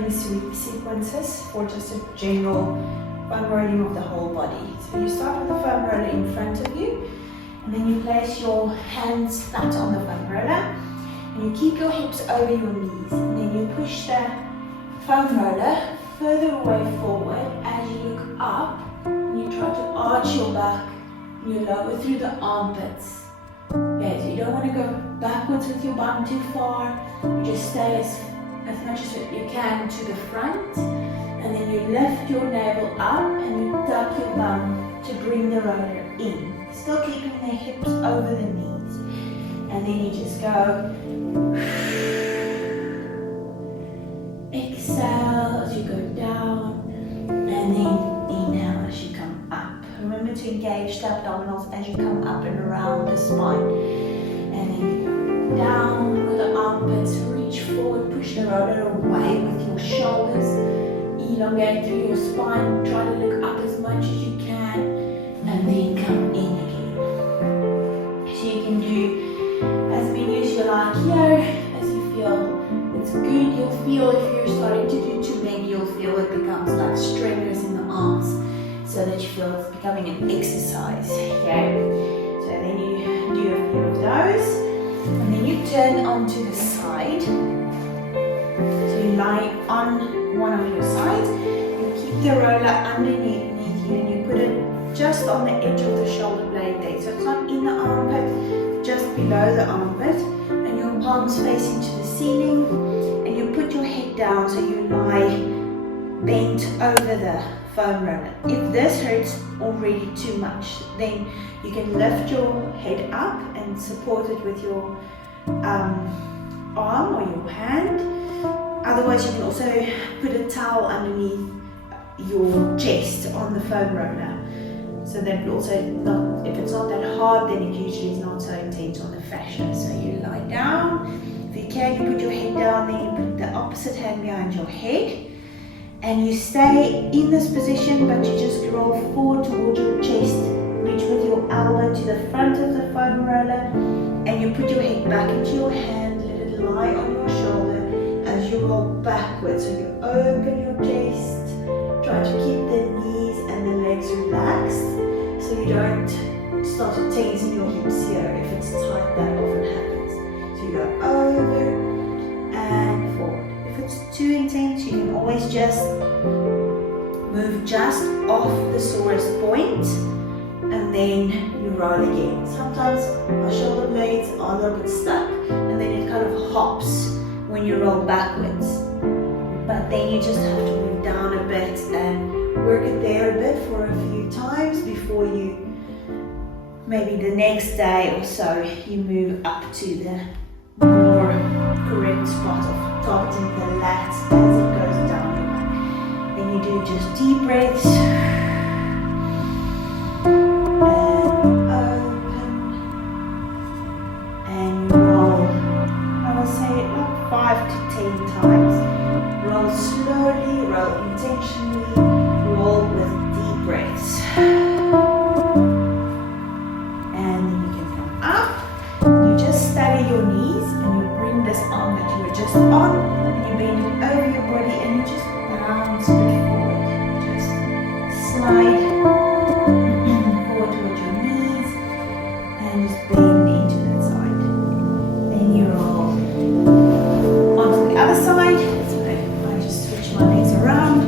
rolling sequences for just a general foam rolling of the whole body. So you start with the foam roller in front of you, and then you place your hands flat on the foam roller, and you keep your hips over your knees, and then you push the foam roller further away forward as you look up, and you try to arch your back, and you lower through the armpits. Okay, so you don't want to go backwards with your bum too far, you just stay as much as you can to the front, and then you lift your navel up and you tuck your bum to bring the roller in, still keeping the hips over the knees, and then you just go exhale as you go down, and then inhale as you come up. Remember to engage the abdominals as you come up and around the spine, and then you go down with the armpits, reach forward, push the roller away with your shoulders, elongate through your spine, try to look up as much as you can, and then come in again. So you can do as many as you like here, as you feel it's good. You'll feel if you're starting to do too many, you'll feel it becomes like strenuous in the arms, so that you feel it's becoming an exercise. Okay, so then you do a few of those, and then you turn onto the side. So you lie on one of your sides, you keep the roller underneath you, and you put it just on the edge of the shoulder blade there. So it's not in the armpit, just below the armpit, and your palms facing to the ceiling, and you put your head down so you lie bent over the foam roller. If this hurts already too much, then you can lift your head up and support it with your arm or your hand. Otherwise, you can also put a towel underneath your chest on the foam roller. So that also, not, if it's not that hard, then it usually is not so intense on the fascia. So you lie down. If you can, you put your head down, then you put the opposite hand behind your head. And you stay in this position, but you just roll forward towards your chest. Reach with your elbow to the front of the foam roller, and you put your head back into your hand, let it lie on your shoulder as you roll backwards. So you open your chest, try to keep the knees and the legs relaxed, so you don't start tensing your hips here. If it's tight, that often happens. So you go over and forward. If it's too intense, you can always just move just off the sorest point, and then you roll again. Sometimes our shoulder blades are a little bit stuck, and then it kind of hops when you roll backwards. But then you just have to move down a bit and work it there a bit for a few times before you, maybe the next day or so, you move up to the more correct spot of targeting the lats as it goes down the back. Then you do just deep breaths and open and roll. I will say it like 5 to 10 times. Roll slowly, roll intentionally, roll with deep breaths. And then you can come up. You just stagger your knees, and you bring this arm that you were just on, and you bend it over your body, and you just bounce it forward. Just slide forward towards your knees, and just bend into that side. Then you roll onto the other side. So I just switch my legs around.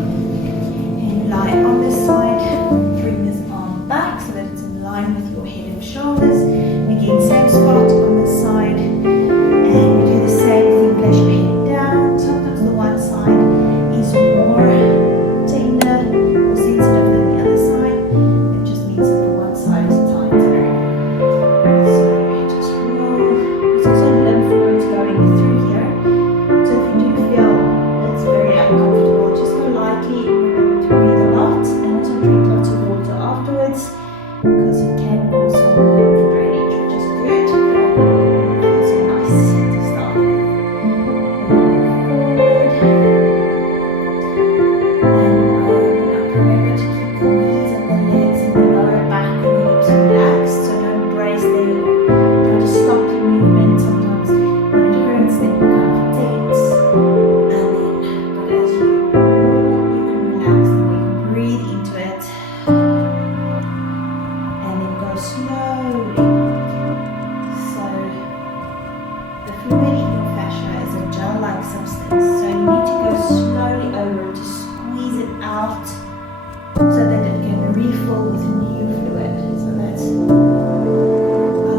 refill with new fluid. So that's a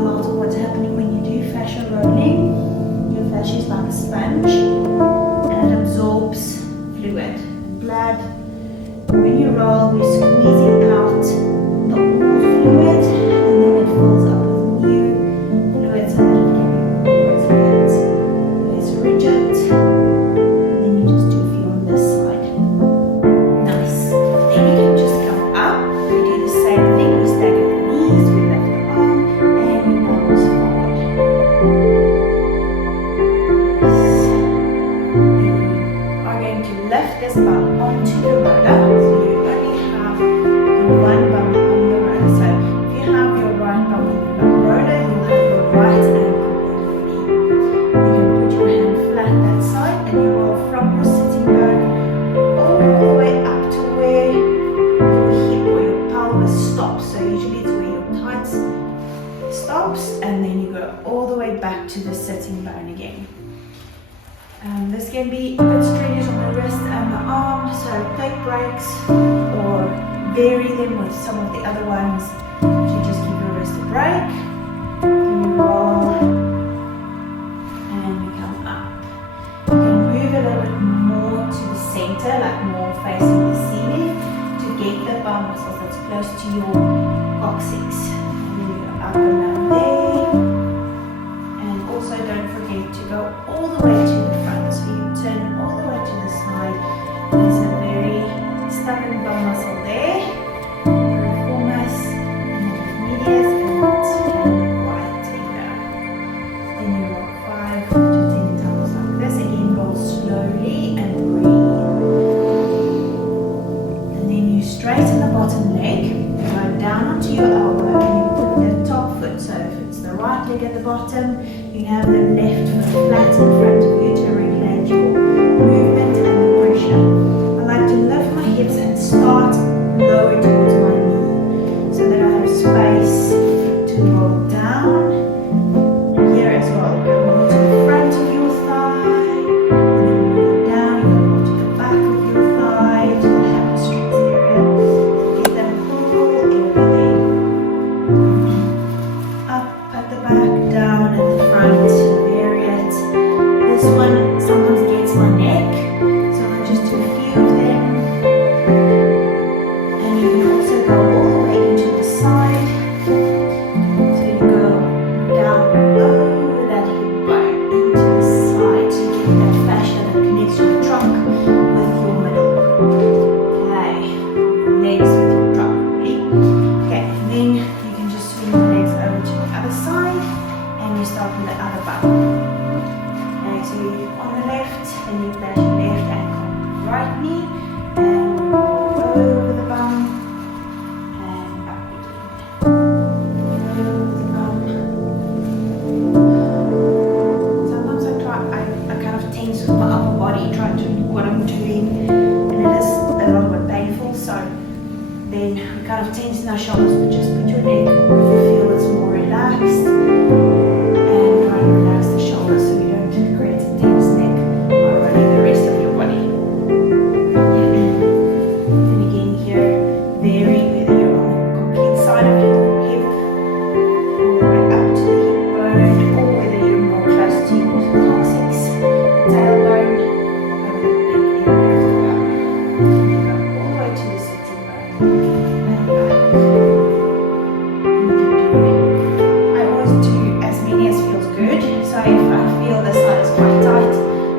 lot of what's happening when you do fascia rolling. Your fascia is like a sponge and it absorbs fluid, blood. When you roll, you're squeezing out the old fluid and then it fills up with new fluid so that it can be resilient, less rigid. And then you just do a few on this side. Nice. Then you can just come up. We do the same thing. We stagger the knees, we lift the arm, and we bounce forward. Then you are going to lift this bum onto the roller. So you only have your one bum on the roller. So if you have your right bum on the roller, you'll have your right ankle on the knee. You can put your hand flat that side and you roll from your sitting bone all the way up to where your hip or your pelvis stops. So usually it's where your tights stops, and then you go all the way back to the sitting bone again. This can be a bit strenuous on the wrist and the arm, so take breaks or vary them with some of the other ones to just give your wrist a break. Then you roll and you come up. You can move a little bit more to the center, like more facing the ceiling, to get the bum muscles that's close to your coccyx. And then you go up and down there. And also don't forget to go all the way to the front. So you turn all the way to the side. There's a very stubborn bum muscle there. Piriformis, medius, and right tender. Then you rock 5 to 10 times like this. Again, roll slowly and breathe. And then you straighten the bottom leg. You go down onto your elbow and you put the top foot. So if it's the right leg at the bottom, you have the left foot flat in front of you to regulate your movement and the pressure. I like to lift my hips and start lower towards my knee so that I have space to roll down. Here as well, go more to the front of your thigh, and then you go down, you go more to the back of your thigh, to the hamstrings area. Get them pull everything up at the back, down at the front, vary it. This one sometimes gets my neck, so I just do a few of them. And you can also go all the way into the side. So you go down over that hip bone into the side to get that fascia that connects your trunk with your middle. Okay, legs with your trunk, really. Okay, and then you can just swing the legs over to the other side and you start with the other bum. Okay, so you're on the left, then you place your left ankle on the right knee and you roll over the bum and up again. Over the bum. Sometimes I kind of tense with my upper body trying to do what I'm doing, and it is a little bit painful, so then we kind of tense in our shoulders, but just put your neck where you feel it's more relaxed and try to relax the shoulders so you don't create a tense neck while running the rest of your body. And again here, vary whether you're on the complete side of your hip all the way up to the hip bone, or whether you're more close to your coccyx, tailbone, over the big area of the bum. Go all the way to the sitting bone and back. I always do as many as feels good. So if I feel the side is quite tight,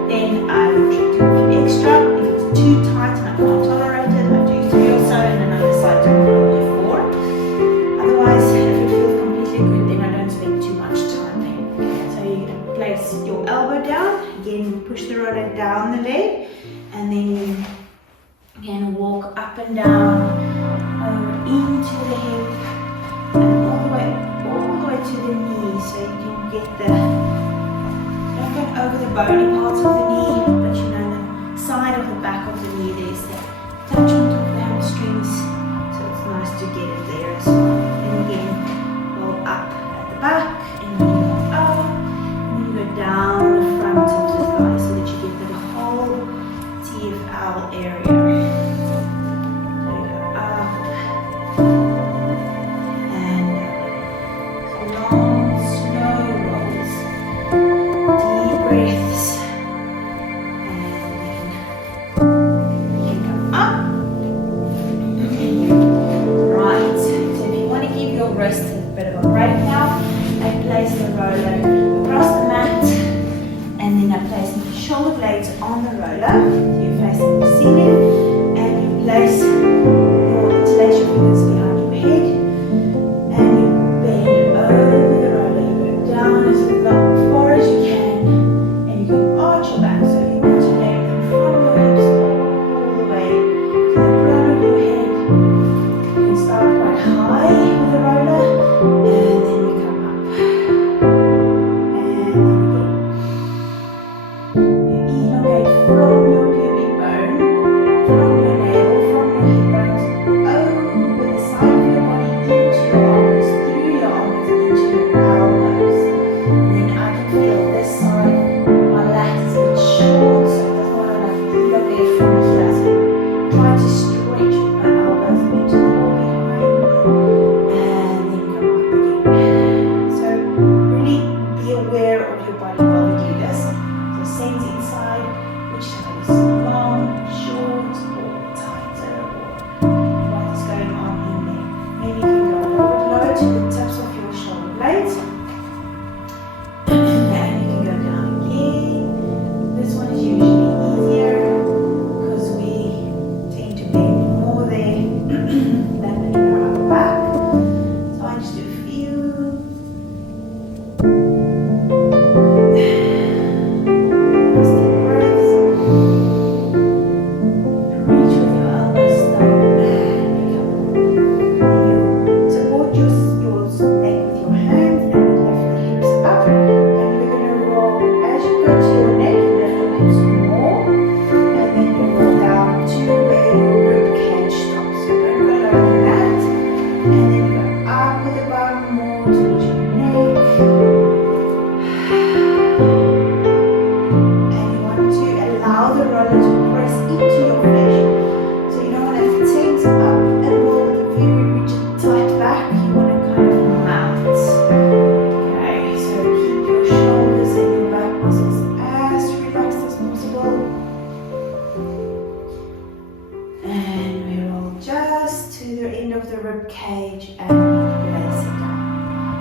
then I will do a few extra. If it's too tight and I can't tolerate it, I do 3 or so, and another side to probably 4. Otherwise, if it feels completely good, then I don't spend too much time there. So you're going to place your elbow down. Again, push the roller down the leg, and then you can walk up and down over into the hip and all the way to the knee, so you can get the, don't go over the bony parts of the knee, but you know the side of the back of the knee, there's the attachment of the hamstrings, so it's nice to get it there as well. And again, roll up at the back, and then you go up, and then you go down the front of the thigh so that you get the whole TFL area. So you go up, on the roller. You're facing the ceiling and you place your interlace your fingers behind your head and you bend over the roller. You go down as far as you can and you can arch your back. So you imagine everything from your hips all the way to the crown of your head. You can start quite high with the roller and then we come up. And then again. You elongate from your pubic bone, from your navel, from your hip bones, over the side of your body into your arms, through your arms into your elbows. And then I can feel this side, my lat is a bit short, so I don't want to elongate from here. So try to stretch with my elbows into the wall behind me, and then come up again. So really be aware of your body while you do this. So sense inside which side is long, short, or tighter, or what is going on in there. Maybe you can go a little bit lower to the tips of your shoulder blades. And you can go down again. This one is usually easier because we tend to bend more there than in our upper back. So I just do a few. Nice deep breaths. Reach with your elbows down and pick up. Then you support your neck with your hands and lift the hips up. And we're going to roll as you go to your neck, you lift your hips more. And then you roll down to where your rib cage stops. So don't go lower than that. And then you go up with the bum more towards your neck. And you want to allow the roller to press into your flesh. So you don't want to tense up and roll with a very rigid tight back. You want to kind of mount. Okay, so keep your shoulders and your back muscles as relaxed as possible. And we roll just to the end of the rib cage and place it down.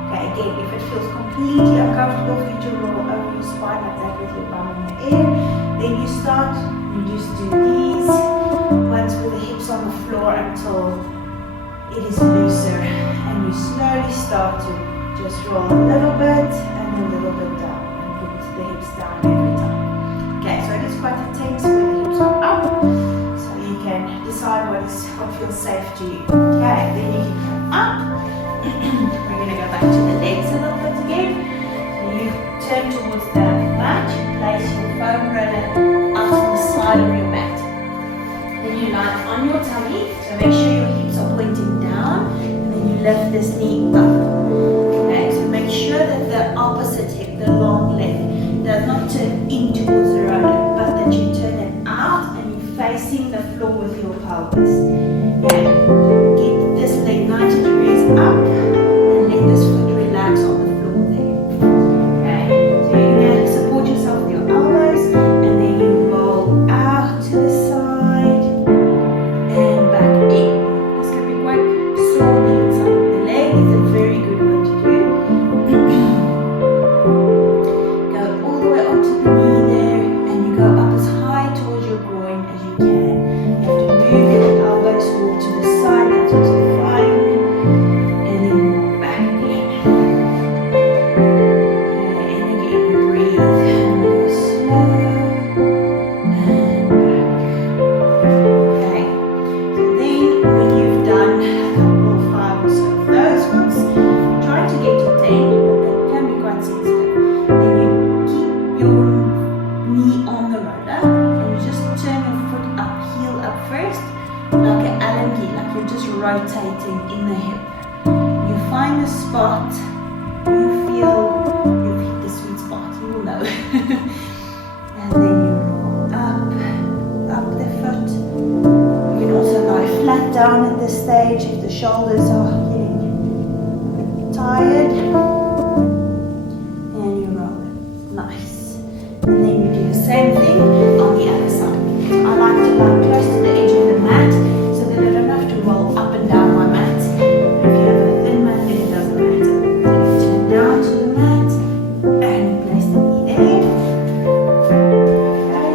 Okay, again, if it feels completely uncomfortable for you to roll over your spine like that with your bum in the air, then you start, you just do these ones with the hips on the floor until it is looser, and you slowly start to just roll a little bit and a little bit down and put the hips down every time. Okay, so it is quite intense when the hips are up, so you can decide what feels safe to you. Okay, then you can come up. We're going to go back to the legs a little bit again. So you turn towards the mat, you place your foam roller up to the side of your mat. Then you lie on your tummy, so make sure your hips are pointing down, and then you lift this knee up. Okay, so make sure that the opposite hip, the long leg, does not turn in towards the roller, but that you turn it out and you're facing the floor with your pelvis. Okay, keep this leg 90 degrees up and let this foot relax on the floor there. Okay, so you're going to support yourself with your elbows and then you roll out to the side and back in. This can be quite sore on the inside of the leg. It's a very good one to do. Go all the way onto the knee there and you go up as high towards your groin as you can. You have to move your elbows forward to the side, that's also fine. And then walk back again. Okay, and again breathe. And go slow and back. Okay, so then when you've done a couple of 5 or so of those ones, try to get to 10, but that can be quite sensitive. Then you keep your knee on the roller and you just turn your foot up, heel up first, like an Allen key, like you're just rotating in the hip. You find a spot where you feel you've hit the sweet spot, you will know. And then you roll up the foot. You can also lie flat down at this stage if the shoulders are getting a bit tired. And you roll it. Nice. And then you do the same thing on the other side. So I like to lie close to the edge of the mat so that I don't have to roll up and down my mat. But if you have a thin mat, then it doesn't matter. So you turn down to the mat and place the knee there. Okay.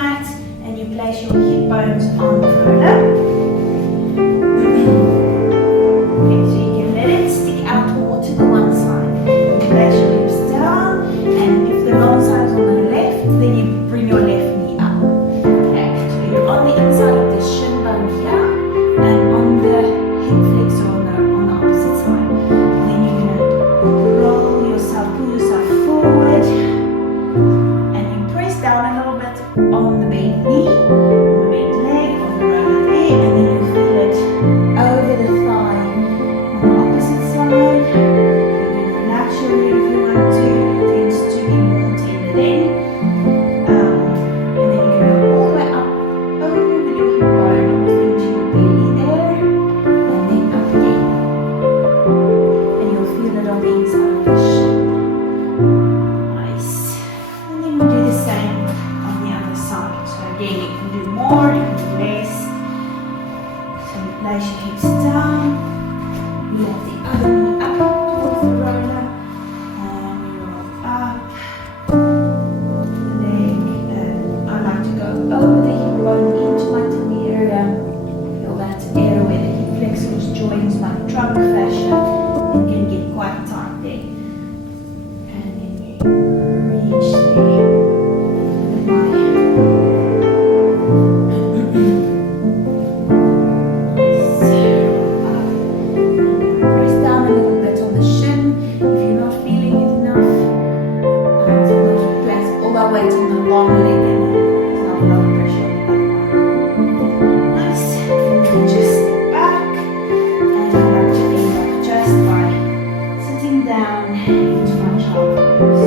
flat, and you place your hip bones on the roller. Okay, so you can let it stick out more to the one side. You place your hips down, and if the long side is on the left, then you bring your left knee up. Okay, so you're on the inside of the shin bone here, and on the hip flexor on the opposite side. And then you're gonna roll yourself, pull yourself forward, and you press down a little bit on the bent knee, on the bent leg, on the roller there, and then you feel it over the thigh on the opposite side. You can relax your leg if you want to. It tends to be more tender then. And then you can go all the way up over your hip bone, almost into your belly there, and then up again. And you'll feel it on the inside of the shin. Nice. And then we do the same on the other side. So again, you can do more, you can do less. So you place your hips down, you have the other knee up towards the roller, and you roll up the leg. And I like to go over the hip bone into my tummy area. Feel that area where the hip flexors joins my trunk fascia. It can get quite tight there. And then you reach there. Press down a little bit on the shin if you're not feeling it enough. Sometimes we place all our weight on the long leg and there's not a lot of pressure on that one. Nice. And then just sit back, and I like to end up just by sitting down into my child pose.